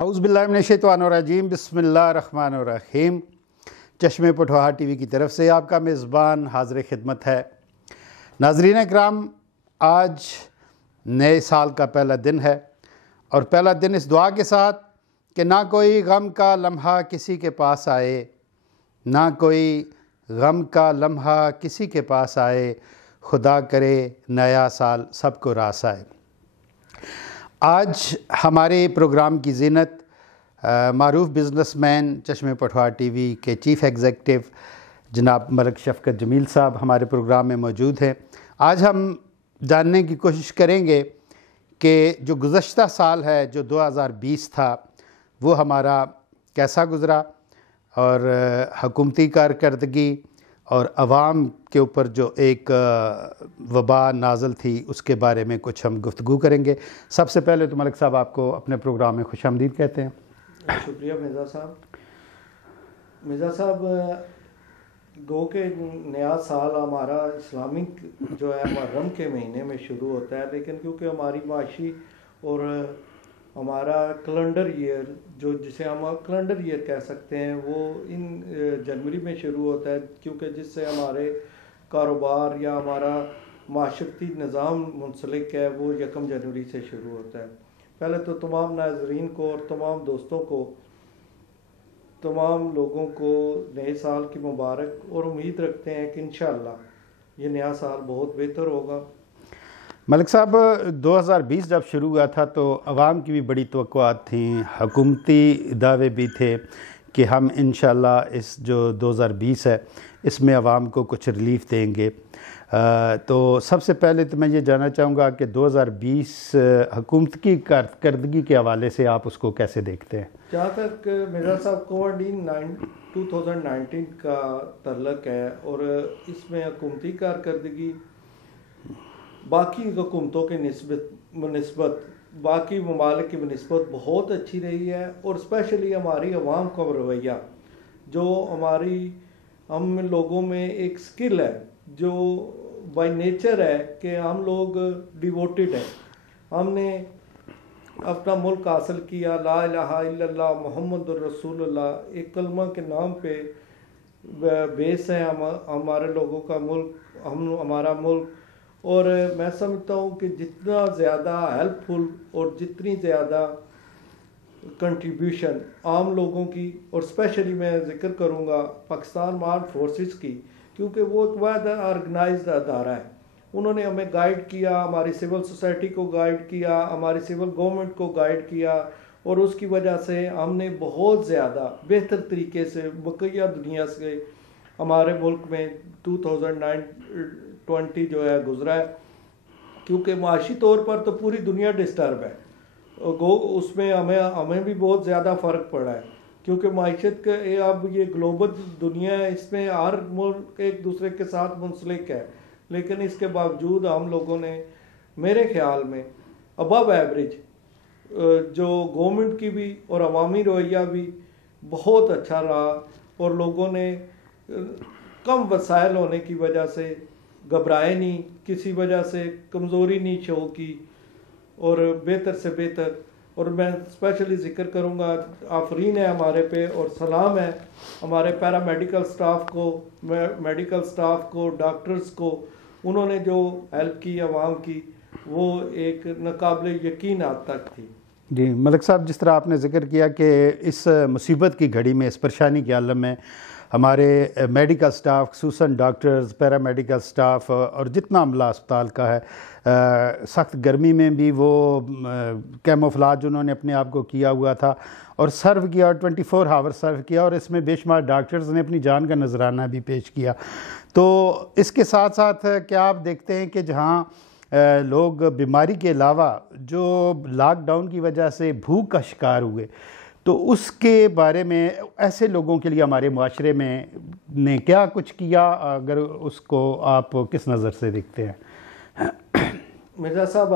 اعوذ باللہ من الشیطان الرجیم، بسم اللہ الرحمن الرحیم۔ چشمے پٹھوہا ٹی وی کی طرف سے آپ کا میزبان حاضر خدمت ہے۔ ناظرین اکرام، آج نئے سال کا پہلا دن ہے، اور پہلا دن اس دعا کے ساتھ کہ نہ کوئی غم کا لمحہ کسی کے پاس آئے، نہ کوئی غم کا لمحہ کسی کے پاس آئے، خدا کرے نیا سال سب کو راس آئے۔ آج ہمارے پروگرام کی زینت معروف بزنس مین چشمے پٹھوہا ٹی وی کے چیف ایگزیکٹو جناب ملک شفقت جمیل صاحب ہمارے پروگرام میں موجود ہیں۔ آج ہم جاننے کی کوشش کریں گے کہ جو گزشتہ سال ہے، جو 2020 تھا، وہ ہمارا کیسا گزرا، اور حکومتی کارکردگی اور عوام کے اوپر جو ایک وبا نازل تھی اس کے بارے میں کچھ ہم گفتگو کریں گے۔ سب سے پہلے تو ملک صاحب آپ کو اپنے پروگرام میں خوش آمدید کہتے ہیں۔ شکریہ مرزا صاحب۔ مرزا صاحب، گو کہ نیا سال ہمارا اسلامک جو ہے محرم کے مہینے میں شروع ہوتا ہے، لیکن کیونکہ ہماری معاشی اور ہمارا کیلنڈر ایئر جو جسے ہم کیلنڈر ایئر کہہ سکتے ہیں، وہ ان جنوری میں شروع ہوتا ہے، کیونکہ جس سے ہمارے کاروبار یا ہمارا معاشرتی نظام منسلک ہے وہ 1 جنوری سے شروع ہوتا ہے۔ پہلے تو تمام ناظرین کو اور تمام دوستوں کو، تمام لوگوں کو نئے سال کی مبارک، اور امید رکھتے ہیں کہ انشاءاللہ یہ نیا سال بہت بہتر ہوگا۔ ملک صاحب، 2020 جب شروع ہوا تھا تو عوام کی بھی بڑی توقعات تھیں، حکومتی دعوے بھی تھے کہ ہم انشاءاللہ اس جو 2020 ہے اس میں عوام کو کچھ ریلیف دیں گے۔ تو سب سے پہلے تو میں یہ جاننا چاہوں گا کہ 2020 حکومت کی کارکردگی کے حوالے سے آپ اس کو کیسے دیکھتے ہیں؟ جہاں تک مرزا صاحب کووڈ 2019 کا تعلق ہے، اور اس میں حکومتی کارکردگی باقی حکومتوں کے نسبت باقی ممالک کی بنسبت بہت اچھی رہی ہے، اور اسپیشلی ہماری عوام کا رویہ، جو ہم لوگوں میں ایک سکل ہے، جو بائی نیچر ہے کہ ہم لوگ ڈیووٹڈ ہیں۔ ہم نے اپنا ملک حاصل کیا، لا الہ الا اللہ محمد الرسول اللہ، ایک کلمہ کے نام پہ بیس ہے ہمارے لوگوں کا ملک، ہمارا ملک۔ اور میں سمجھتا ہوں کہ جتنا زیادہ ہیلپ فل اور جتنی زیادہ کنٹریبیوشن عام لوگوں کی، اور اسپیشلی میں ذکر کروں گا پاکستان آرمڈ فورسز کی، کیونکہ وہ ایک واحد آرگنائزڈ ادارہ ہے۔ انہوں نے ہمیں گائیڈ کیا، ہماری سول سوسائٹی کو گائیڈ کیا، ہماری سول گورنمنٹ کو گائیڈ کیا، اور اس کی وجہ سے ہم نے بہت زیادہ بہتر طریقے سے بقیہ دنیا سے ہمارے ملک میں 2020 جو ہے گزرا ہے، کیونکہ معاشی طور پر تو پوری دنیا ڈسٹرب ہے، اس میں ہمیں بھی بہت زیادہ فرق پڑا ہے، کیونکہ معیشت کا اب یہ گلوبل دنیا ہے، اس میں ہر ملک ایک دوسرے کے ساتھ منسلک ہے، لیکن اس کے باوجود ہم لوگوں نے میرے خیال میں ابو ایوریج جو گورنمنٹ کی بھی اور عوامی رویہ بھی بہت اچھا رہا، اور لوگوں نے کم وسائل ہونے کی وجہ سے گھبرائے نہیں، کسی وجہ سے کمزوری نہیں شو کی، اور بہتر سے بہتر۔ اور میں اسپیشلی ذکر کروں گا، آفرین ہے ہمارے پہ، اور سلام ہے ہمارے پیرا میڈیکل سٹاف کو، ڈاکٹرز کو، انہوں نے جو ہیلپ کی عوام کی، وہ ایک ناقابل یقین حد تک تھی۔ جی ملک صاحب، جس طرح آپ نے ذکر کیا کہ اس مصیبت کی گھڑی میں، اس پریشانی کے عالم میں ہمارے میڈیکل سٹاف، خصوصاً ڈاکٹرز، پیرا میڈیکل سٹاف اور جتنا عملہ اسپتال کا ہے، سخت گرمی میں بھی وہ کیموفلاج انہوں نے اپنے آپ کو کیا ہوا تھا اور سرو کیا، اور 24 آور سرو کیا، اور اس میں بے شمار ڈاکٹرز نے اپنی جان کا نذرانہ بھی پیش کیا۔ تو اس کے ساتھ ساتھ کیا آپ دیکھتے ہیں کہ جہاں لوگ بیماری کے علاوہ جو لاک ڈاؤن کی وجہ سے بھوک کا شکار ہوئے، تو اس کے بارے میں ایسے لوگوں کے لیے ہمارے معاشرے میں نے کیا کچھ کیا، اگر اس کو آپ کس نظر سے دیکھتے ہیں؟ مرزا صاحب،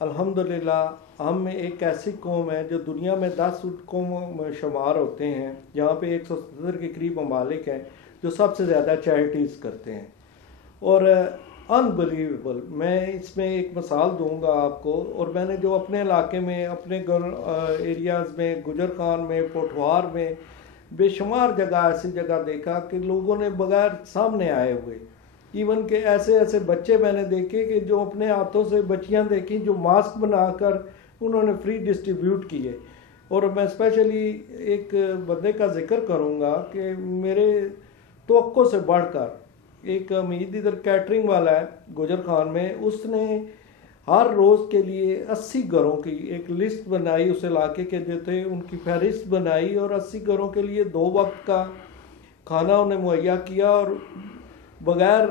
الحمدللہ ہم ایک ایسی قوم ہے جو دنیا میں 10 قوموں میں شمار ہوتے ہیں، جہاں پہ 170 کے قریب ممالک ہیں جو سب سے زیادہ چیریٹیز کرتے ہیں، اور انبلیویبل. میں اس میں ایک مثال دوں گا آپ کو, اور میں نے جو اپنے علاقے میں اپنے ایریاز میں گجر خان میں پوٹھوار میں بے شمار جگہ ایسی جگہ دیکھا کہ لوگوں نے بغیر سامنے آئے ہوئے, ایون کہ ایسے ایسے بچے میں نے دیکھے کہ جو اپنے ہاتھوں سے بچیاں دیکھیں جو ماسک بنا کر انہوں نے فری ڈسٹریبیوٹ کیے. اور میں اسپیشلی ایک بندے کا ذکر کروں گا کہ میرے توقع سے بڑھ کر ایک امید ادھر کیٹرنگ والا ہے گجر خان میں, اس نے ہر روز کے لیے 80 گھروں کی ایک لسٹ بنائی, اس علاقے کے جو تھے ان کی فہرست بنائی, اور 80 گھروں کے لیے 2 وقت کا کھانا انہیں مہیا کیا. اور بغیر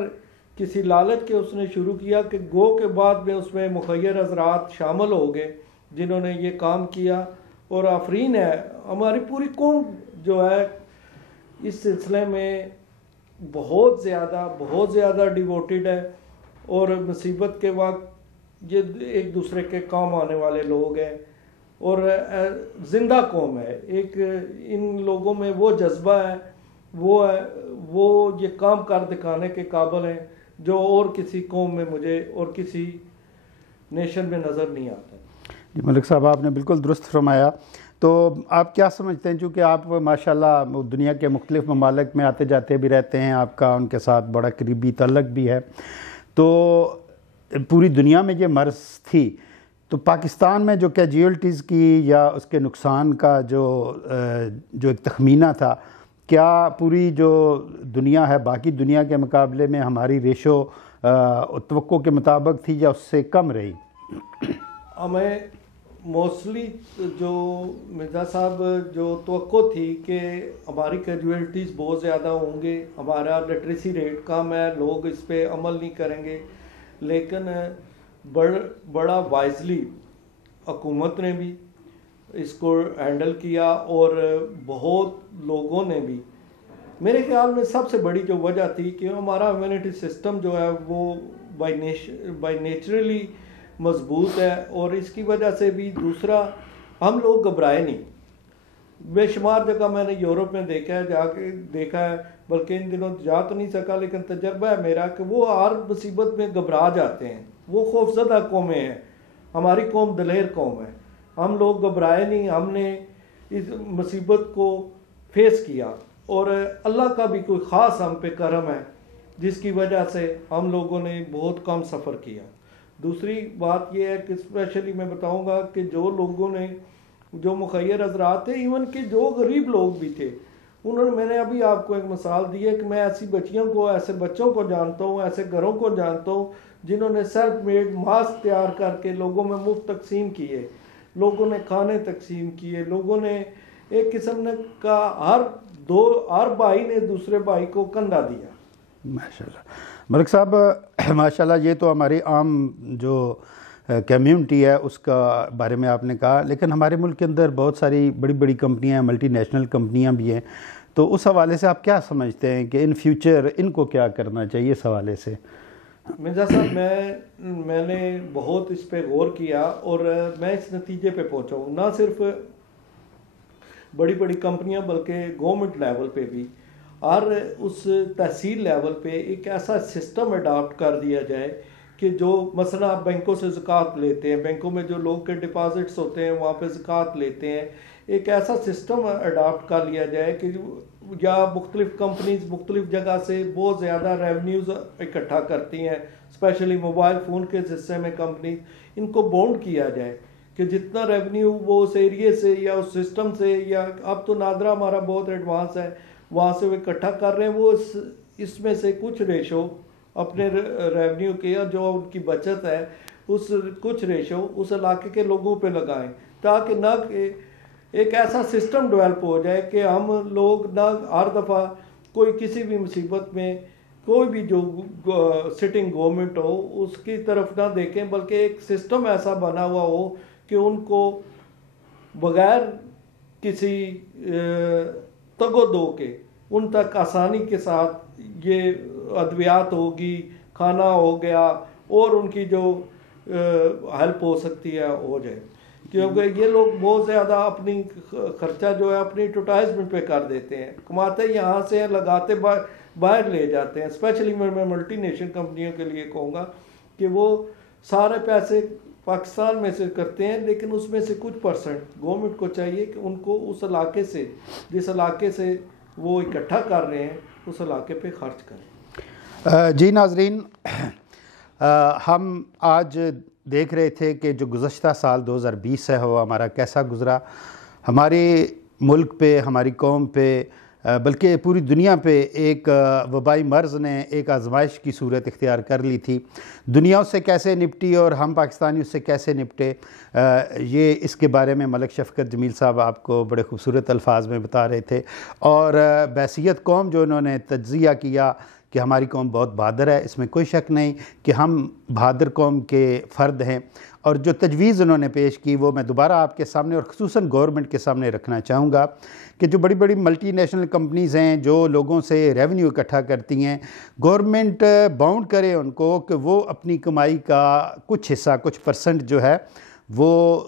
کسی لالچ کے اس نے شروع کیا کہ گو کے بعد میں اس میں مخیر حضرات شامل ہو گئے جنہوں نے یہ کام کیا. اور آفرین ہے, ہماری پوری قوم جو ہے اس سلسلے میں بہت زیادہ ڈیووٹیڈ ہے, اور مصیبت کے وقت یہ ایک دوسرے کے کام آنے والے لوگ ہیں, اور زندہ قوم ہے. ایک ان لوگوں میں وہ جذبہ ہے, وہ یہ کام کر دکھانے کے قابل ہیں جو اور کسی قوم میں مجھے اور کسی نیشن میں نظر نہیں آتا. جی ملک صاحب, آپ نے بالکل درست فرمایا. تو آپ کیا سمجھتے ہیں, چونکہ آپ ماشاءاللہ دنیا کے مختلف ممالک میں آتے جاتے بھی رہتے ہیں, آپ کا ان کے ساتھ بڑا قریبی تعلق بھی ہے, تو پوری دنیا میں یہ مرض تھی, تو پاکستان میں جو کیجویلٹیز کی یا اس کے نقصان کا جو ایک تخمینہ تھا, کیا پوری جو دنیا ہے باقی دنیا کے مقابلے میں ہماری ریشو توقع کے مطابق تھی یا اس سے کم رہی؟ ہمیں موسٹلی جو مرزا صاحب جو توقع تھی کہ ہماری کیجویلٹیز بہت زیادہ ہوں گے, ہمارا لٹریسی ریٹ کم ہے, لوگ اس پہ عمل نہیں کریں گے, لیکن بڑا وائزلی حکومت نے بھی اس کو ہینڈل کیا, اور بہت لوگوں نے بھی. میرے خیال میں سب سے بڑی جو وجہ تھی کہ ہمارا امیونٹی سسٹم جو ہے وہ بائی نیچرلی مضبوط ہے, اور اس کی وجہ سے بھی دوسرا ہم لوگ گھبرائے نہیں. بے شمار جگہ میں نے یورپ میں دیکھا ہے, بلکہ ان دنوں جا تو نہیں سکا, لیکن تجربہ ہے میرا کہ وہ ہر مصیبت میں گھبرا جاتے ہیں. وہ خوفزدہ قومیں ہیں, ہماری قوم دلیر قوم ہے, ہم لوگ گھبرائے نہیں, ہم نے اس مصیبت کو فیس کیا, اور اللہ کا بھی کوئی خاص ہم پہ کرم ہے جس کی وجہ سے ہم لوگوں نے بہت کم سفر کیا. دوسری بات یہ ہے کہ اسپیشلی میں بتاؤں گا کہ جو لوگوں نے جو مخیر حضرات تھے, ایون کہ جو غریب لوگ بھی تھے, انہوں نے, میں نے ابھی آپ کو ایک مثال دی ہے کہ میں ایسی بچیوں کو, ایسے بچوں کو جانتا ہوں, ایسے گھروں کو جانتا ہوں جنہوں نے سیلف میڈ ماسک تیار کر کے لوگوں میں مفت تقسیم کیے, لوگوں نے کھانے تقسیم کیے, لوگوں نے ایک قسم کا ہر بھائی نے دوسرے بھائی کو کندھا دیا. ماشاءاللہ ملک صاحب, ماشاءاللہ یہ تو ہماری عام جو کمیونٹی ہے اس کا بارے میں آپ نے کہا, لیکن ہمارے ملک کے اندر بہت ساری بڑی بڑی کمپنیاں ہیں, ملٹی نیشنل کمپنیاں بھی ہیں, تو اس حوالے سے آپ کیا سمجھتے ہیں کہ ان فیوچر ان کو کیا کرنا چاہیے اس حوالے سے؟ مرزا صاحب, میں نے بہت اس پہ غور کیا, اور میں اس نتیجے پہ پہنچا ہوں, نہ صرف بڑی بڑی کمپنیاں بلکہ گورنمنٹ لیول پہ بھی, اور اس تحصیل لیول پہ ایک ایسا سسٹم اڈاپٹ کر دیا جائے کہ جو مثلا آپ بینکوں سے زکوٰۃ لیتے ہیں, بینکوں میں جو لوگ کے ڈپازٹس ہوتے ہیں وہاں پہ زکوٰۃ لیتے ہیں, ایک ایسا سسٹم اڈاپٹ کر لیا جائے کہ یا مختلف کمپنیز مختلف جگہ سے بہت زیادہ ریونیوز اکٹھا کرتی ہیں, اسپیشلی موبائل فون کے حصے میں کمپنیز, ان کو بونڈ کیا جائے کہ جتنا ریونیو وہ اس ایریے سے یا اس سسٹم سے, یا اب تو نادرا ہمارا بہت ایڈوانس ہے, وہاں سے وہ اکٹھا کر رہے ہیں, وہ اس میں سے کچھ ریشو اپنے ریونیو کے جو ان کی بچت ہے اس کچھ ریشو اس علاقے کے لوگوں پہ لگائیں, تاکہ نہ کہ ایک ایسا سسٹم ڈیولپ ہو جائے کہ ہم لوگ نہ ہر دفعہ کوئی کسی بھی مصیبت میں کوئی بھی جو سٹنگ گورنمنٹ ہو اس کی طرف نہ دیکھیں, بلکہ ایک سسٹم ایسا بنا ہوا ہو کہ ان کو بغیر کسی تگ و دو کے ان تک آسانی کے ساتھ یہ ادویات ہوگی, کھانا ہو گیا, اور ان کی جو ہیلپ ہو سکتی ہے ہو جائے. کیونکہ یہ لوگ بہت زیادہ اپنی خرچہ جو ہے اپنی ایڈورٹائزمنٹ پہ کر دیتے ہیں، کماتے یہاں سے ہیں، لگاتے باہر لے جاتے ہیں. اسپیشلی میں ملٹی نیشنل کمپنیوں کے لیے کہوں گا کہ وہ سارے پیسے پاکستان میں سے کرتے ہیں، لیکن اس میں سے کچھ پرسنٹ گورنمنٹ کو چاہیے کہ ان کو اس علاقے سے، جس علاقے سے وہ اکٹھا کر رہے ہیں، اس علاقے پہ خرچ کریں. جی ناظرین، ہم آج دیکھ رہے تھے کہ جو گزشتہ سال 2020 ہے وہ ہمارا کیسا گزرا. ہمارے ملک پہ، ہماری قوم پہ، بلکہ پوری دنیا پہ ایک وبائی مرض نے ایک آزمائش کی صورت اختیار کر لی تھی. دنیا اس سے کیسے نپٹی اور ہم پاکستانی اس سے کیسے نپٹے، یہ اس کے بارے میں ملک شفقت جمیل صاحب آپ کو بڑے خوبصورت الفاظ میں بتا رہے تھے. اور بحیثیت قوم جو انہوں نے تجزیہ کیا کہ ہماری قوم بہت بہادر ہے، اس میں کوئی شک نہیں کہ ہم بہادر قوم کے فرد ہیں. اور جو تجویز انہوں نے پیش کی وہ میں دوبارہ آپ کے سامنے اور خصوصاً گورنمنٹ کے سامنے رکھنا چاہوں گا کہ جو بڑی بڑی ملٹی نیشنل کمپنیز ہیں جو لوگوں سے ریونیو اکٹھا کرتی ہیں، گورنمنٹ باؤنڈ کرے ان کو کہ وہ اپنی کمائی کا کچھ حصہ، کچھ پرسنٹ جو ہے وہ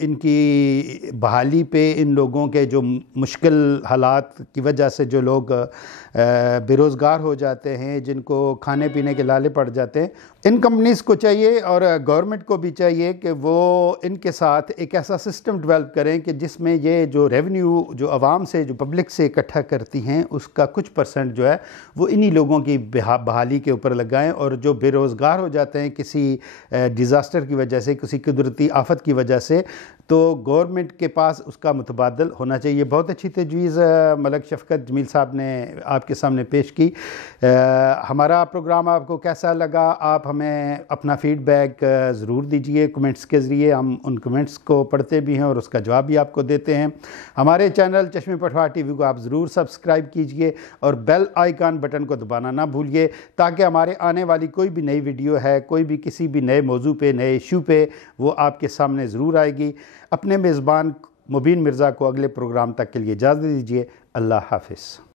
ان کی بحالی پہ، ان لوگوں کے جو مشکل حالات کی وجہ سے جو لوگ بے روزگار ہو جاتے ہیں، جن کو کھانے پینے کے لالے پڑ جاتے ہیں، ان کمپنیز کو چاہیے اور گورنمنٹ کو بھی چاہیے کہ وہ ان کے ساتھ ایک ایسا سسٹم ڈیولپ کریں کہ جس میں یہ جو ریونیو جو عوام سے، جو پبلک سے اکٹھا کرتی ہیں، اس کا کچھ پرسنٹ جو ہے وہ انہی لوگوں کی بحالی کے اوپر لگائیں. اور جو بے روزگار ہو جاتے ہیں کسی ڈیزاسٹر کی وجہ سے، کسی قدرتی آفت کی وجہ سے، تو گورنمنٹ کے پاس اس کا متبادل ہونا چاہیے. بہت اچھی تجویز ملک شفقت جمیل صاحب نے آپ کے سامنے پیش کی. ہمارا پروگرام آپ کو کیسا لگا؟ آپ ہمیں اپنا فیڈ بیک ضرور دیجئے کمنٹس کے ذریعے. ہم ان کمنٹس کو پڑھتے بھی ہیں اور اس کا جواب بھی آپ کو دیتے ہیں. ہمارے چینل چشم پٹوار ٹی وی کو آپ ضرور سبسکرائب کیجئے اور بیل آئیکن بٹن کو دبانا نہ بھولیے تاکہ ہمارے آنے والی کوئی بھی نئی ویڈیو ہے، کوئی بھی کسی بھی نئے موضوع پہ، نئے ایشو پہ، وہ آپ کے سامنے ضرور آئے گی. اپنے میزبان مبین مرزا کو اگلے پروگرام تک کے لیے اجازت دیجیے. اللہ حافظ.